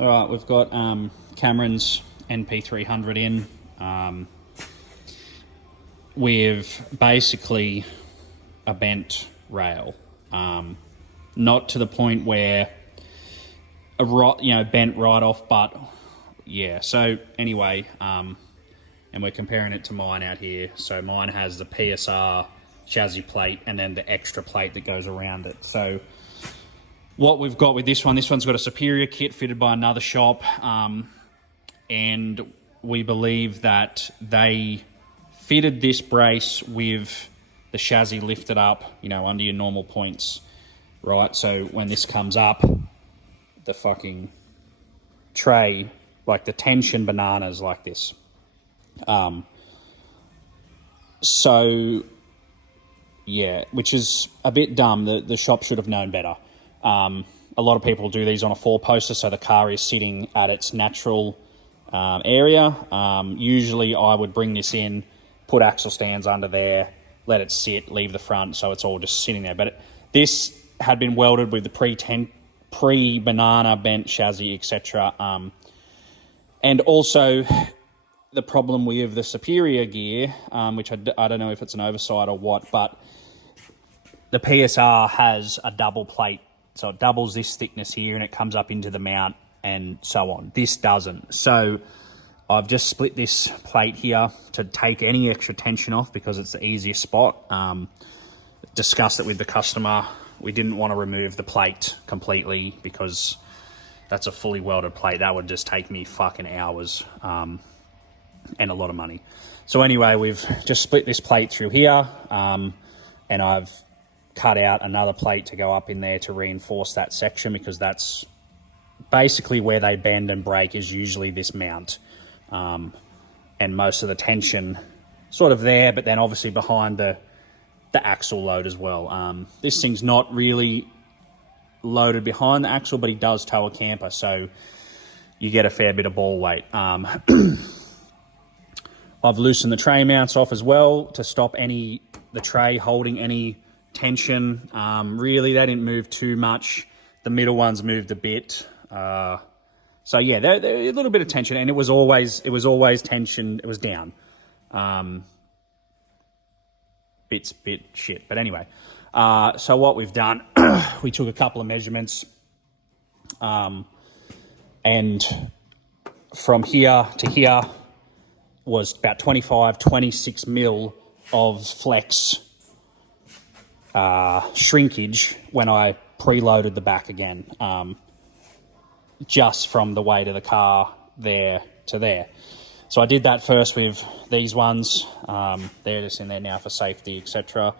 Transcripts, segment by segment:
All right, we've got Cameron's Np300 in. With basically a bent rail, not to the point where bent right off, but yeah. So anyway, and we're comparing it to mine out here. So mine has the PSR chassis plate and then the extra plate that goes around it. So what we've got with this one's got a superior kit fitted by another shop, and we believe that they fitted this brace with the chassis lifted up, under your normal points, right? So when this comes up, the fucking tray, like the tension bananas like this. So yeah, which is a bit dumb. The shop should have known better. A lot of people do these on a four-poster, so the car is sitting at its natural area. Usually I would bring this in, put axle stands under there, let it sit, leave the front, so it's all just sitting there. But this had been welded with the pre-banana bent chassis, etc. And also the problem with the superior gear, which I don't know if it's an oversight or what, but the PSR has a double plate. So it doubles this thickness here and it comes up into the mount and so on. This doesn't. So I've just split this plate here to take any extra tension off because it's the easiest spot. Discussed it with the customer. We didn't want to remove the plate completely because that's a fully welded plate. That would just take me fucking hours and a lot of money. So anyway, we've just split this plate through here, and I've cut out another plate to go up in there to reinforce that section, because that's basically where they bend and break, is usually this mount. And most of the tension sort of there, but then obviously behind the axle load as well. This thing's not really loaded behind the axle, but he does tow a camper, so you get a fair bit of ball weight. I've loosened the tray mounts off as well to stop the tray holding any tension. Really, they didn't move too much. The middle ones moved a bit. So yeah, they're a little bit of tension, and it was always tension. It was down. Bit shit. But anyway, so what we've done, we took a couple of measurements, and from here to here was about 26 mil of flex shrinkage when I preloaded the back again, just from the weight of the car there to there. So I did that first with these ones. They're just in there now for safety, etc.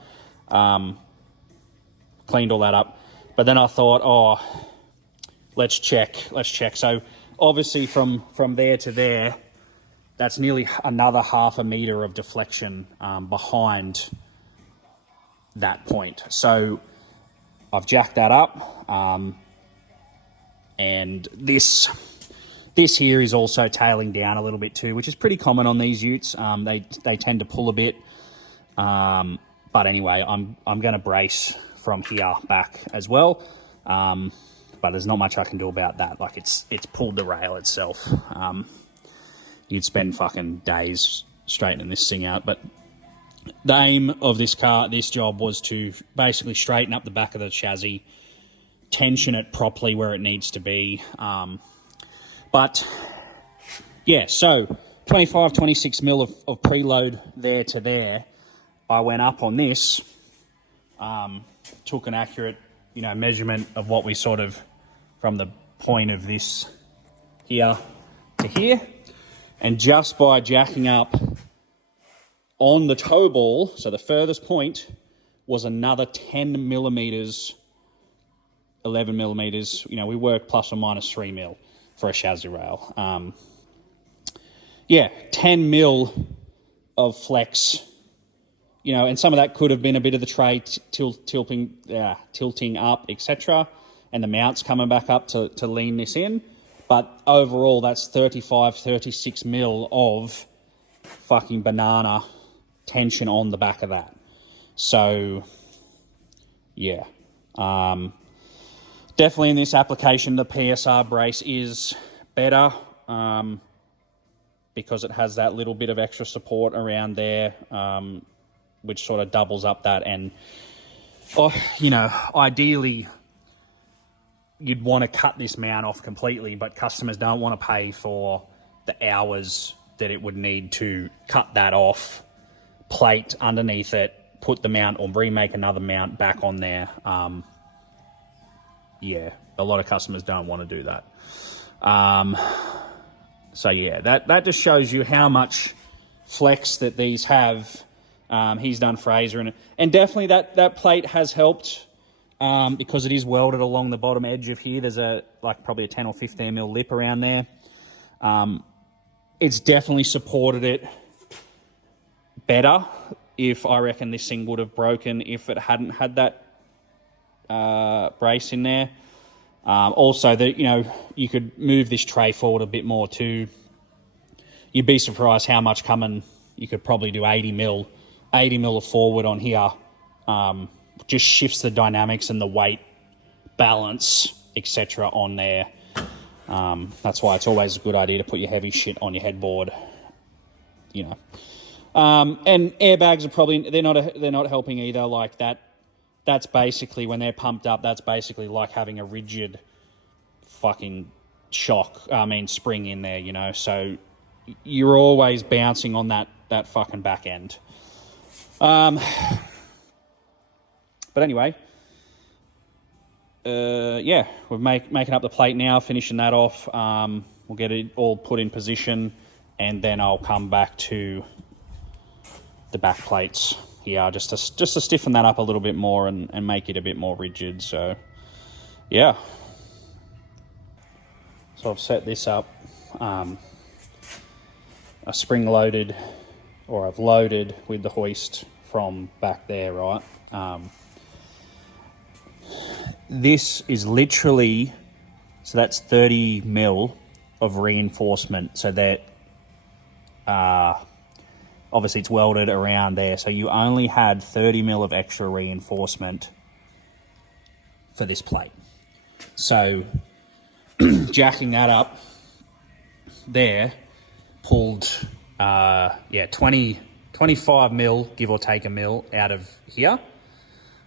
Cleaned all that up. But then I thought, let's check. So obviously from there to there, that's nearly another half a meter of deflection behind that point. So I've jacked that up. And this here is also tailing down a little bit too, which is pretty common on these utes. They tend to pull a bit. But anyway, I'm going to brace from here back as well. But there's not much I can do about that. Like it's pulled the rail itself. You'd spend fucking days straightening this thing out. But the aim of this job was to basically straighten up the back of the chassis, tension it properly where it needs to be. But yeah, so 26 mil of preload there to there. I went up on this, took an accurate, measurement of what we sort of, from the point of this here to here. And just by jacking up on the toe ball, so the furthest point was another 10 millimeters, 11 millimeters. We work plus or minus 3 mil for a chassis rail. 10 mil of flex, and some of that could have been a bit of the tray tilting up, etc. And the mounts coming back up to lean this in. But overall, that's 36 mil of fucking banana tension on the back of that. So, yeah. Definitely in this application, the PSR brace is better because it has that little bit of extra support around there, which sort of doubles up that. And, you know, ideally, you'd want to cut this mount off completely, but customers don't want to pay for the hours that it would need to cut that off, plate underneath it, put the mount or remake another mount back on there. Yeah, a lot of customers don't want to do that. So yeah, that just shows you how much flex that these have. He's done Fraser, and definitely that plate has helped because it is welded along the bottom edge of here. There's probably a 10 or 15 mil lip around there. It's definitely supported it better. If I reckon this thing would have broken if it hadn't had that brace in there. Also, you could move this tray forward a bit more too. You'd be surprised how much coming. You could probably do 80 mil of forward on here. Just shifts the dynamics and the weight balance, etc. on there. That's why it's always a good idea to put your heavy shit on your headboard. You know. And airbags are they're not helping either. Like that's basically, when they're pumped up, that's basically like having a rigid fucking spring in there, you know. So you're always bouncing on that fucking back end. But anyway, yeah, we're making up the plate now, finishing that off. We'll get it all put in position, and then I'll come back to the back plates here just to stiffen that up a little bit more and make it a bit more rigid. So yeah, so I've set this up. I spring loaded, or I've loaded with the hoist from back there, right? This is literally, so that's 30 mil of reinforcement, so that obviously it's welded around there, so you only had 30 mil of extra reinforcement for this plate. So jacking that up there pulled 25 mil, give or take a mil, out of here.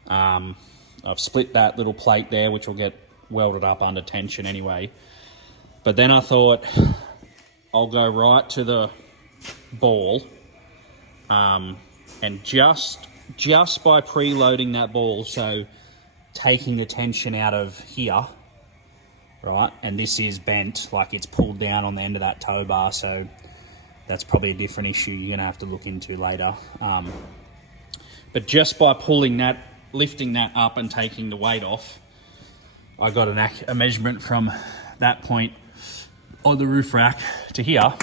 I've split that little plate there, which will get welded up under tension anyway. But then I thought I'll go right to the ball, and just by preloading that ball, so taking the tension out of here, right? And this is bent, like it's pulled down on the end of that tow bar, so that's probably a different issue you're going to have to look into later. But just by lifting that up and taking the weight off, I got a measurement from that point on the roof rack to here,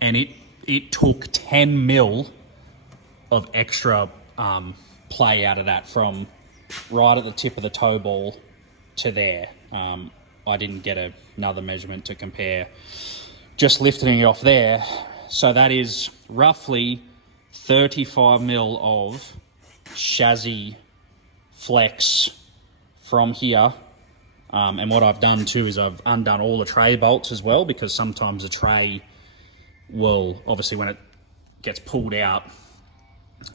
and it took 10 mil of extra play out of that, from right at the tip of the toe ball to there. I didn't get another measurement to compare. Just lifting it off there, so that is roughly 35 mil of chassis flex from here. And what I've done too is I've undone all the tray bolts as well, because sometimes a tray will, obviously when it gets pulled out,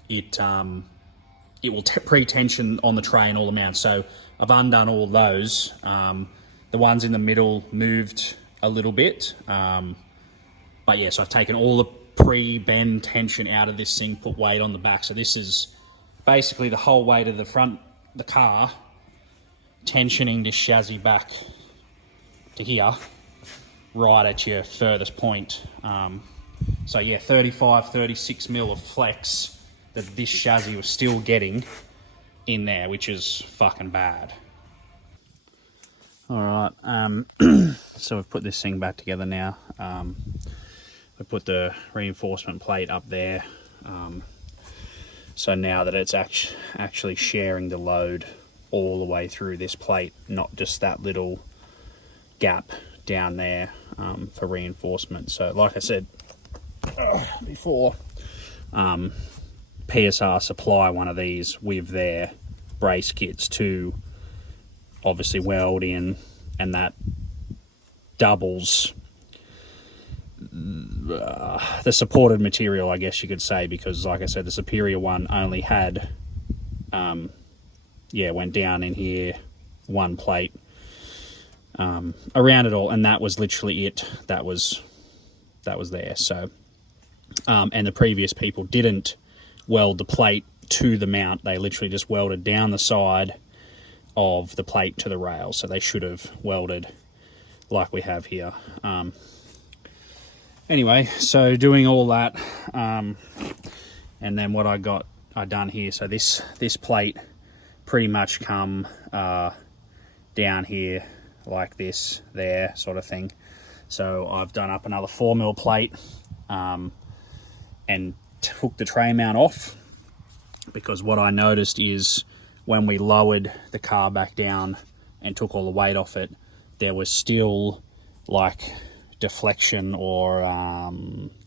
it will pre-tension on the tray and all the mounts. So I've undone all those. The ones in the middle moved a little bit, but yeah, so I've taken all the pre-bend tension out of this thing, put weight on the back. So this is basically the whole weight of the front, the car, tensioning this chassis back to here, right at your furthest point. So yeah, 36 mil of flex that this chassis was still getting in there, which is fucking bad. All right, so we've put this thing back together now. We put the reinforcement plate up there. So now that it's actually sharing the load all the way through this plate, not just that little gap down there for reinforcement. So like I said before, PSR supply one of these with their brace kits to obviously weld in, and that doubles the supported material, I guess you could say, because like I said, the superior one only had went down in here one plate around it all, and that was literally it. That was there. So and the previous people didn't weld the plate to the mount. They literally just welded down the side of the plate to the rail, so they should have welded like we have here. Anyway, so doing all that, and then what I done here, so this plate pretty much come down here like this, there sort of thing. So I've done up another 4mm plate and took the tray mount off, because what I noticed is when we lowered the car back down and took all the weight off it, there was still like deflection or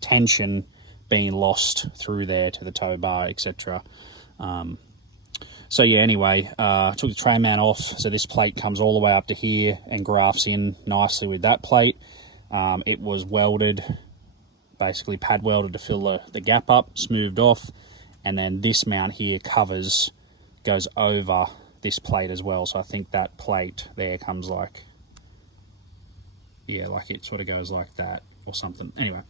tension being lost through there to the tow bar, etc. So yeah, anyway, took the tray mount off, so this plate comes all the way up to here and grafts in nicely with that plate. It was welded, basically pad welded to fill the gap up, smoothed off, and then this mount here goes over this plate as well. So I think that plate there comes like, yeah, like it sort of goes like that or something. Anyway,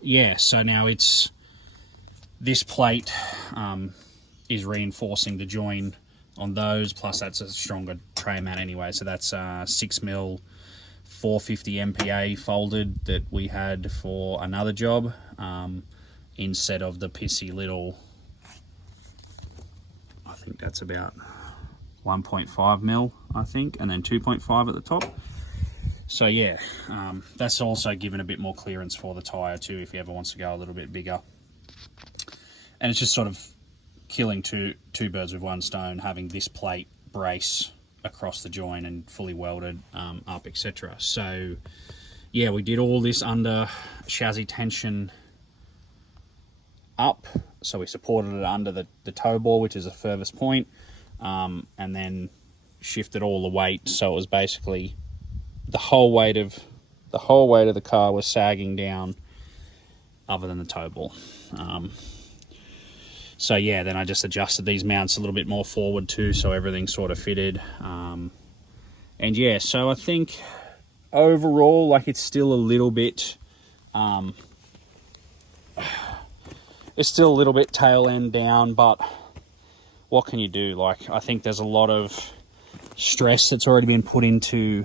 yeah, so now this plate is reinforcing the join on those, plus that's a stronger tray mount anyway. So that's 6mm 450 MPa folded that we had for another job, instead of the pissy little, I think that's about 1.5mm, I think, and then 2.5 at the top. So yeah, that's also given a bit more clearance for the tyre too, if he ever wants to go a little bit bigger. And it's just sort of killing two birds with one stone, having this plate brace across the joint and fully welded up, etc. So yeah, we did all this under chassis tension up, so we supported it under the tow ball, which is the furthest point, and then shifted all the weight, so it was basically the whole weight of the car was sagging down, other than the tow ball. So yeah, then I just adjusted these mounts a little bit more forward too, so everything sort of fitted. And yeah, so I think overall, like, it's still a little bit, tail end down, but what can you do? Like, I think there's a lot of stress that's already been put into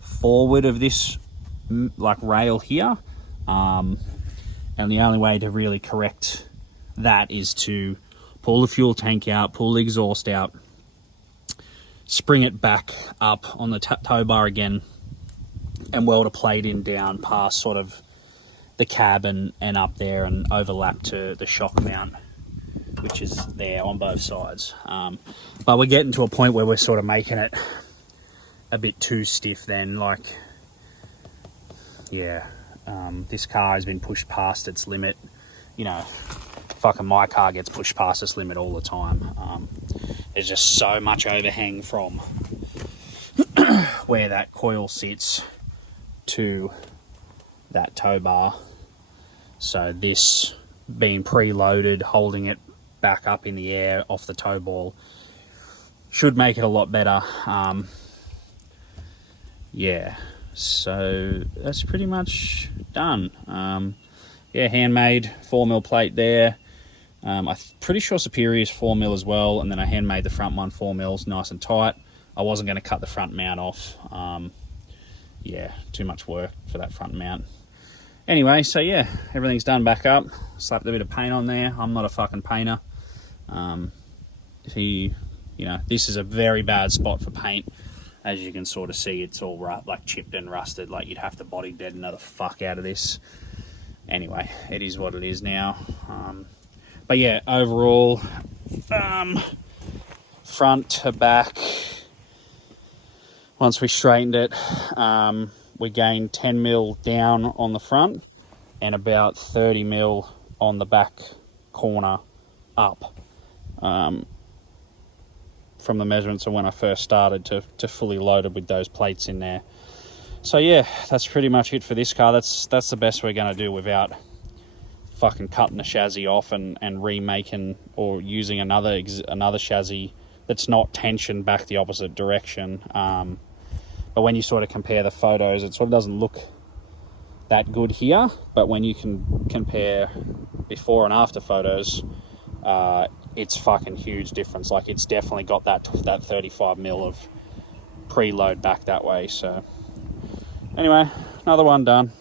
forward of this like rail here, and the only way to really correct that is to pull the fuel tank out, pull the exhaust out, spring it back up on the tow bar again, and weld a plate in down past sort of the cab and up there, and overlap to the shock mount, which is there on both sides. But we're getting to a point where we're sort of making it a bit too stiff then, like, yeah, this car has been pushed past its limit. You know, fucking my car gets pushed past its limit all the time. There's just so much overhang from where that coil sits to that tow bar. So this being preloaded, holding it back up in the air off the tow ball, should make it a lot better. Yeah, so that's pretty much done. Yeah, handmade 4mm plate there. I'm pretty sure Superior is 4mm as well, and then I handmade the front one 4mm, nice and tight. I wasn't going to cut the front mount off. Yeah, too much work for that front mount. Anyway, so yeah, everything's done back up. Slapped a bit of paint on there. I'm not a fucking painter. You know, this is a very bad spot for paint. As you can sort of see, it's all like chipped and rusted. Like, you'd have to body deaden the fuck out of this. Anyway, it is what it is now. But yeah, overall, front to back, once we straightened it, we gained 10mm down on the front and about 30mm on the back corner up. from the measurements of when I first started to fully loaded with those plates in there. So yeah, that's pretty much it for this car. That's the best we're going to do without fucking cutting the chassis off and remaking or using another chassis that's not tensioned back the opposite direction. But when you sort of compare the photos, it sort of doesn't look that good here. But when you can compare before and after photos, it's fucking huge difference. Like, it's definitely got that 35 mil of preload back that way. So anyway, another one done.